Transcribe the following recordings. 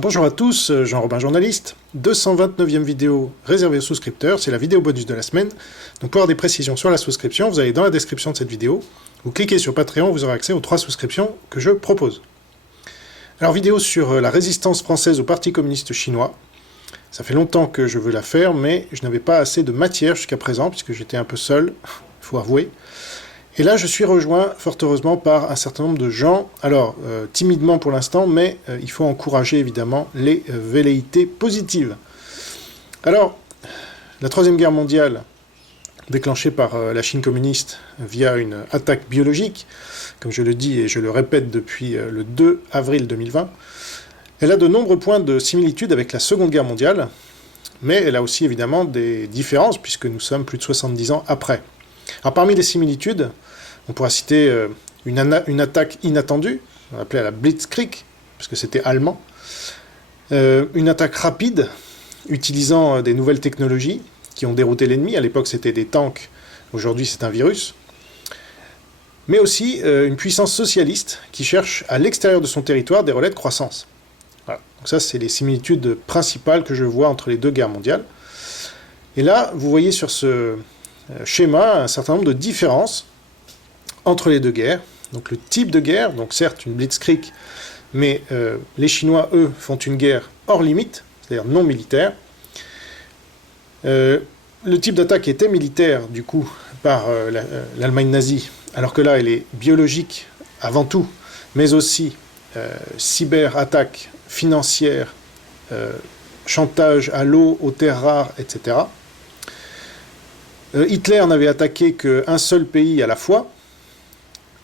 Bonjour à tous, Jean-Robin journaliste, 229e vidéo réservée aux souscripteurs, c'est la vidéo bonus de la semaine. Donc pour avoir des précisions sur la souscription, vous allez dans la description de cette vidéo, vous cliquez sur Patreon, vous aurez accès aux 3 souscriptions que je propose. Alors vidéo sur la résistance française au Parti communiste chinois. Ça fait longtemps que je veux la faire, mais je n'avais pas assez de matière jusqu'à présent, puisque j'étais un peu seul, il faut avouer. Et là, je suis rejoint, fort heureusement, par un certain nombre de gens. Alors, timidement pour l'instant, mais il faut encourager, évidemment, les velléités positives. Alors, la Troisième Guerre mondiale, déclenchée par la Chine communiste via une attaque biologique, comme je le dis et je le répète depuis le 2 avril 2020, elle a de nombreux points de similitude avec la Seconde Guerre mondiale, mais elle a aussi, évidemment, des différences, puisque nous sommes plus de 70 ans après. Alors, parmi les similitudes, on pourra citer une attaque inattendue, on appelait la Blitzkrieg, parce que c'était allemand, une attaque rapide, utilisant des nouvelles technologies qui ont dérouté l'ennemi. À l'époque, c'était des tanks, aujourd'hui, c'est un virus. Mais aussi une puissance socialiste qui cherche à l'extérieur de son territoire des relais de croissance. Voilà. Donc ça, c'est les similitudes principales que je vois entre les deux guerres mondiales. Et là, vous voyez sur ce schéma un certain nombre de différences entre les deux guerres. Donc le type de guerre, donc certes une blitzkrieg, mais les Chinois, eux, font une guerre hors limite, c'est-à-dire non militaire. Le type d'attaque était militaire, du coup, par l'Allemagne nazie, alors que là, elle est biologique avant tout, mais aussi cyber-attaque financière, chantage à l'eau, aux terres rares, etc. Hitler n'avait attaqué qu'un seul pays à la fois,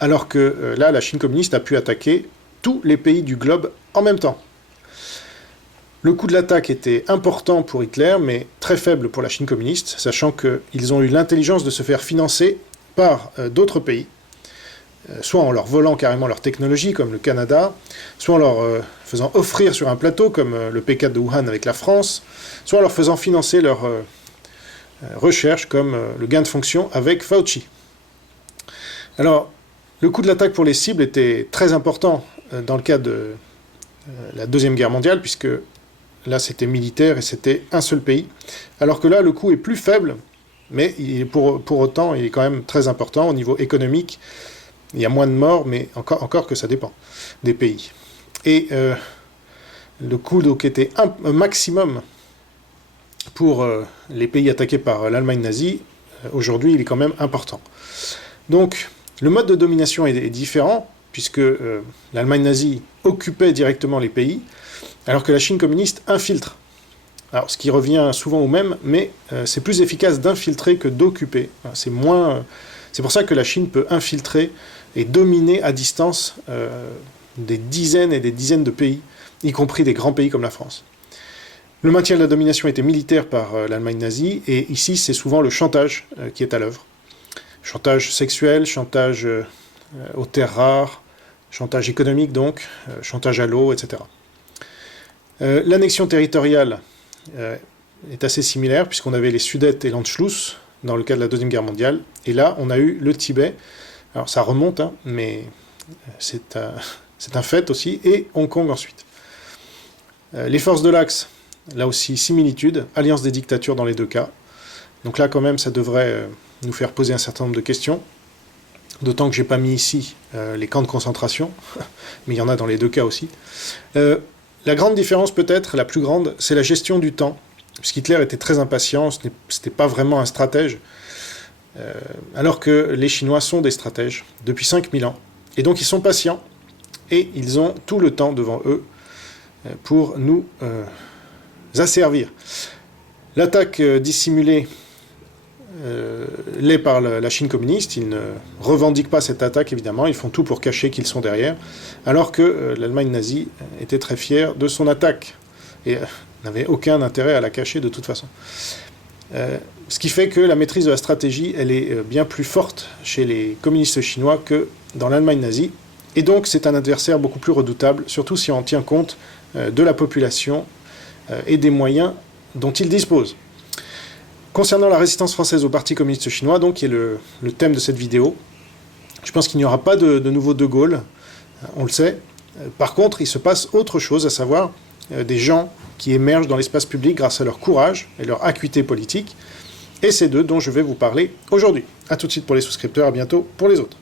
alors que là, la Chine communiste a pu attaquer tous les pays du globe en même temps. Le coût de l'attaque était important pour Hitler, mais très faible pour la Chine communiste, sachant qu'ils ont eu l'intelligence de se faire financer par d'autres pays, soit en leur volant carrément leur technologie, comme le Canada, soit en leur faisant offrir sur un plateau, comme le P4 de Wuhan avec la France, soit en leur faisant financer leur recherche, comme le gain de fonction avec Fauci. Alors, le coût de l'attaque pour les cibles était très important dans le cas de la Deuxième Guerre mondiale, puisque là c'était militaire et c'était un seul pays, alors que là le coût est plus faible, mais pour autant il est quand même très important au niveau économique. Il y a moins de morts, mais encore que ça dépend des pays. Et le coût donc était un maximum pour les pays attaqués par l'Allemagne nazie. Aujourd'hui il est quand même important. Donc le mode de domination est différent, puisque l'Allemagne nazie occupait directement les pays, alors que la Chine communiste infiltre. Alors, ce qui revient souvent au même, mais c'est plus efficace d'infiltrer que d'occuper. C'est pour ça que la Chine peut infiltrer et dominer à distance des dizaines et des dizaines de pays, y compris des grands pays comme la France. Le maintien de la domination était militaire par l'Allemagne nazie, et ici, c'est souvent le chantage qui est à l'œuvre. Chantage sexuel, chantage aux terres rares, chantage économique donc, chantage à l'eau, etc. L'annexion territoriale est assez similaire, puisqu'on avait les Sudètes et l'Anschluss dans le cas de la Deuxième Guerre mondiale, et là on a eu le Tibet. Alors ça remonte, hein, mais c'est un fait aussi, et Hong Kong ensuite. Les forces de l'Axe, là aussi similitude, alliance des dictatures dans les deux cas. Donc là quand même ça devrait nous faire poser un certain nombre de questions, d'autant que je n'ai pas mis ici les camps de concentration, mais il y en a dans les deux cas aussi. La grande différence peut-être, la plus grande, c'est la gestion du temps, puisqu'Hitler était très impatient, ce n'était pas vraiment un stratège, alors que les Chinois sont des stratèges depuis 5000 ans, et donc ils sont patients, et ils ont tout le temps devant eux pour nous asservir. L'attaque dissimulée l'est par la Chine communiste. Ils ne revendiquent pas cette attaque, évidemment, ils font tout pour cacher qu'ils sont derrière, alors que l'Allemagne nazie était très fière de son attaque, et n'avait aucun intérêt à la cacher de toute façon. Ce qui fait que la maîtrise de la stratégie, elle est bien plus forte chez les communistes chinois que dans l'Allemagne nazie, et donc c'est un adversaire beaucoup plus redoutable, surtout si on tient compte de la population et des moyens dont ils disposent. Concernant la résistance française au Parti communiste chinois, donc, qui est le thème de cette vidéo, je pense qu'il n'y aura pas de nouveau De Gaulle, on le sait. Par contre, il se passe autre chose, à savoir des gens qui émergent dans l'espace public grâce à leur courage et leur acuité politique. Et c'est d'eux dont je vais vous parler aujourd'hui. A tout de suite pour les souscripteurs, à bientôt pour les autres.